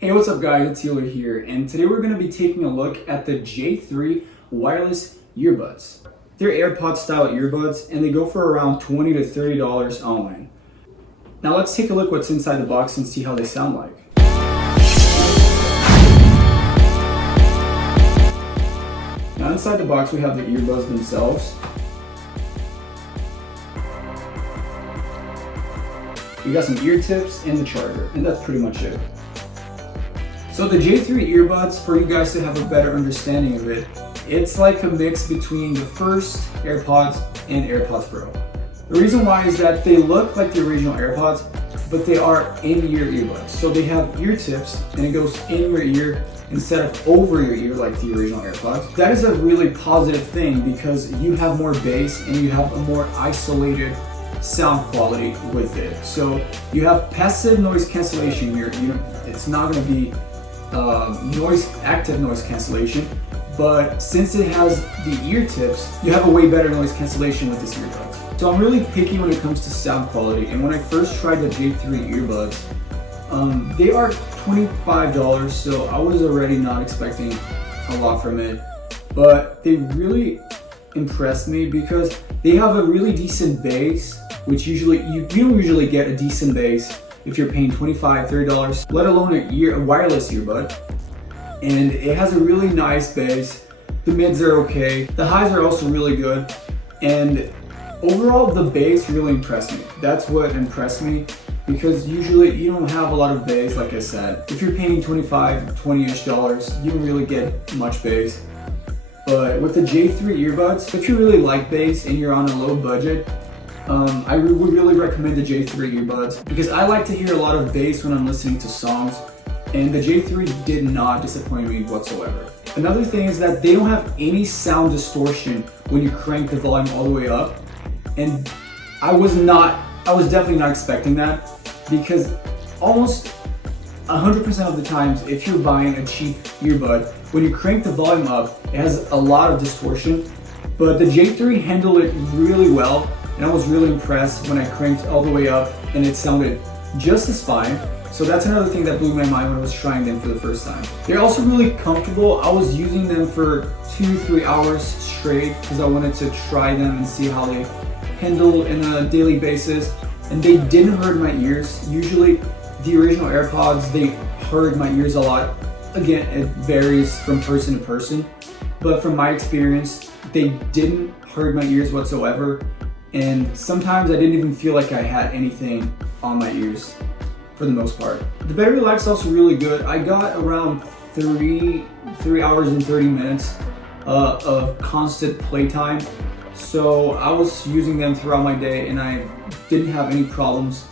Hey, what's up guys, it's Healer here, and today we're going to be taking a look at the J3 wireless earbuds. They're AirPod style earbuds and they go for around $20 to $30 online. Now let's take a look what's inside the box and see how they sound like. Now inside the box we have the earbuds themselves. We got some ear tips and the charger, and that's pretty much it. So the J3 earbuds, for you guys to have a better understanding of it, it's like a mix between the first AirPods and AirPods Pro. The reason why is that they look like the original AirPods, but they are in-ear earbuds. So they have ear tips and it goes in your ear instead of over your ear like the original AirPods. That is a really positive thing because you have more bass and you have a more isolated sound quality with it. So you have passive noise cancellation here. It's not going to be active noise cancellation, but since it has the ear tips, you have a way better noise cancellation with this earbuds. So I'm really picky when it comes to sound quality, and when I first tried the J3 earbuds, they are $25, so I was already not expecting a lot from it, but they really impressed me because they have a really decent bass, which usually you don't usually get a decent bass if you're paying $25, $30, let alone a wireless earbud. And it has a really nice bass. The mids are okay. The highs are also really good. And overall, the bass really impressed me. That's what impressed me, because usually you don't have a lot of bass, like I said. If you're paying $25, $20-ish, you don't really get much bass. But with the J3 earbuds, if you really like bass and you're on a low budget, I would really recommend the J3 earbuds because I like to hear a lot of bass when I'm listening to songs, and the J3 did not disappoint me whatsoever. Another thing is that they don't have any sound distortion when you crank the volume all the way up, and I was definitely not expecting that, because almost 100% of the times if you're buying a cheap earbud, when you crank the volume up, it has a lot of distortion, but the J3 handled it really well. And I was really impressed when I cranked all the way up and it sounded just as fine. So that's another thing that blew my mind when I was trying them for the first time. They're also really comfortable. I was using them for 2-3 hours straight because I wanted to try them and see how they handle in a daily basis. And they didn't hurt my ears. Usually the original AirPods, they hurt my ears a lot. Again, it varies from person to person. But from my experience, they didn't hurt my ears whatsoever. And sometimes I didn't even feel like I had anything on my ears for the most part. The battery life's also really good. I got around 3 hours and 30 minutes of constant playtime. So I was using them throughout my day and I didn't have any problems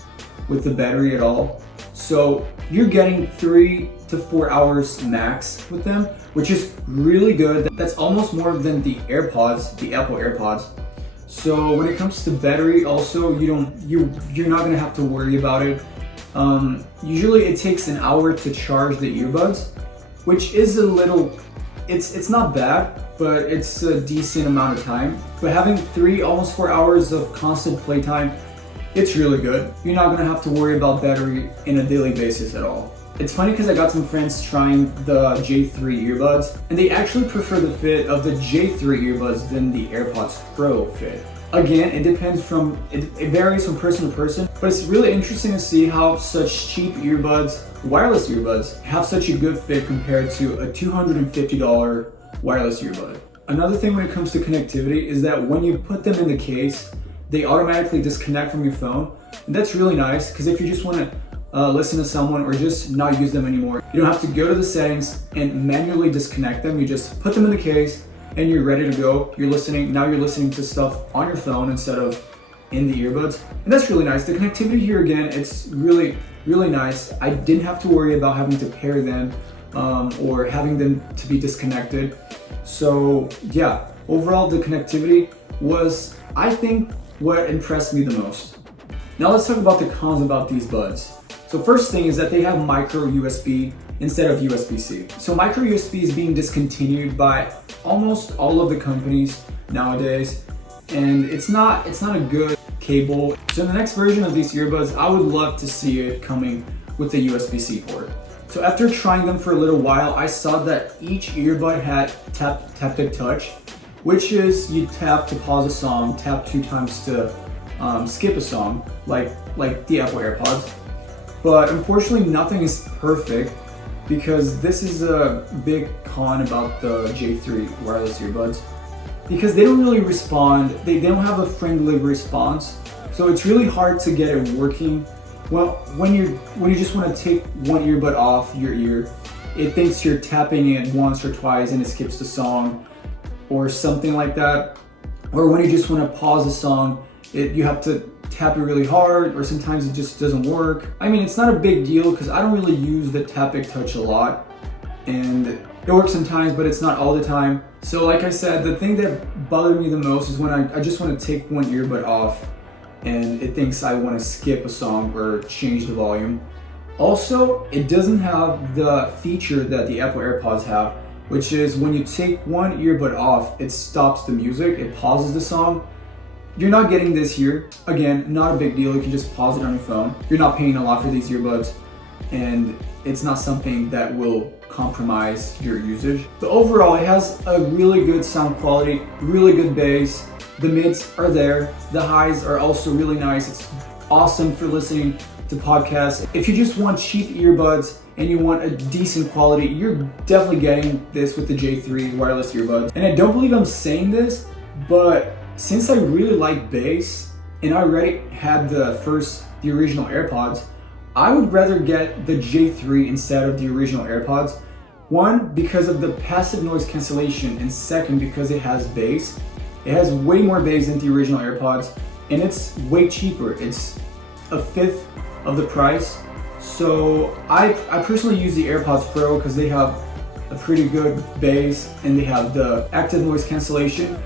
with the battery at all. So you're getting 3 to 4 hours max with them, which is really good. That's almost more than the AirPods, the Apple AirPods. So when it comes to battery, also you're not gonna have to worry about it. Usually it takes an hour to charge the earbuds, which is a little, it's not bad, but it's a decent amount of time. But having almost 4 hours of constant playtime, it's really good. You're not gonna have to worry about battery in a daily basis at all. It's funny because I got some friends trying the J3 earbuds, and they actually prefer the fit of the J3 earbuds than the AirPods Pro fit. Again, it varies from person to person, but it's really interesting to see how such cheap earbuds, wireless earbuds, have such a good fit compared to a $250 wireless earbud. Another thing when it comes to connectivity is that when you put them in the case, they automatically disconnect from your phone, and that's really nice because if you just want to listen to someone or just not use them anymore, you don't have to go to the settings and manually disconnect them. You just put them in the case and you're ready to go. You're listening to stuff on your phone instead of in the earbuds, and that's really nice. The connectivity here, again, it's really nice. I didn't have to worry about having to pair them or having them to be disconnected. So yeah, overall the connectivity was, I think, what impressed me the most. Now let's talk about the cons about these buds. So first thing is that they have micro USB instead of USB-C. So micro USB is being discontinued by almost all of the companies nowadays, and it's not a good cable. So in the next version of these earbuds, I would love to see it coming with the USB-C port. So after trying them for a little while, I saw that each earbud had taptic touch, which is you tap to pause a song, tap 2 times to skip a song, like the Apple AirPods. But unfortunately, nothing is perfect, because this is a big con about the J3 wireless earbuds, because they don't really respond. They don't have a friendly response, so it's really hard to get it working. Well, when you just want to take one earbud off your ear, it thinks you're tapping it once or twice and it skips the song or something like that. Or when you just want to pause a song, you have to tap it really hard, or sometimes it just doesn't work. I mean, it's not a big deal because I don't really use the taptic touch a lot, and it works sometimes, but it's not all the time. So like I said, the thing that bothered me the most is when I just want to take one earbud off and it thinks I want to skip a song or change the volume. Also, it doesn't have the feature that the Apple AirPods have, which is when you take one earbud off, it stops the music, it pauses the song. You're not getting this here. Again, not a big deal, you can just pause it on your phone. You're not paying a lot for these earbuds, and it's not something that will compromise your usage. But overall, it has a really good sound quality, really good bass. The mids are there, the highs are also really nice. It's awesome for listening to podcasts. If you just want cheap earbuds and you want a decent quality, you're definitely getting this with the J3 wireless earbuds. And I don't believe I'm saying this, but since I really like bass and I already had the original AirPods, I would rather get the J3 instead of the original AirPods. One, because of the passive noise cancellation, and second, because it has bass. It has way more bass than the original AirPods, and it's way cheaper. It's a fifth of the price. So I personally use the AirPods Pro because they have a pretty good bass and they have the active noise cancellation.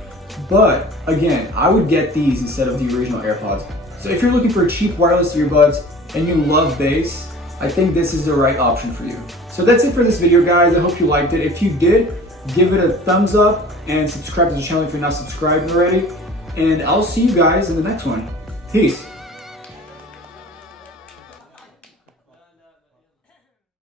But again, I would get these instead of the original AirPods. So if you're looking for cheap wireless earbuds and you love bass, I think this is the right option for you. So that's it for this video, guys. I hope you liked it. If you did, give it a thumbs up and subscribe to the channel if you're not subscribed already. And I'll see you guys in the next one. Peace.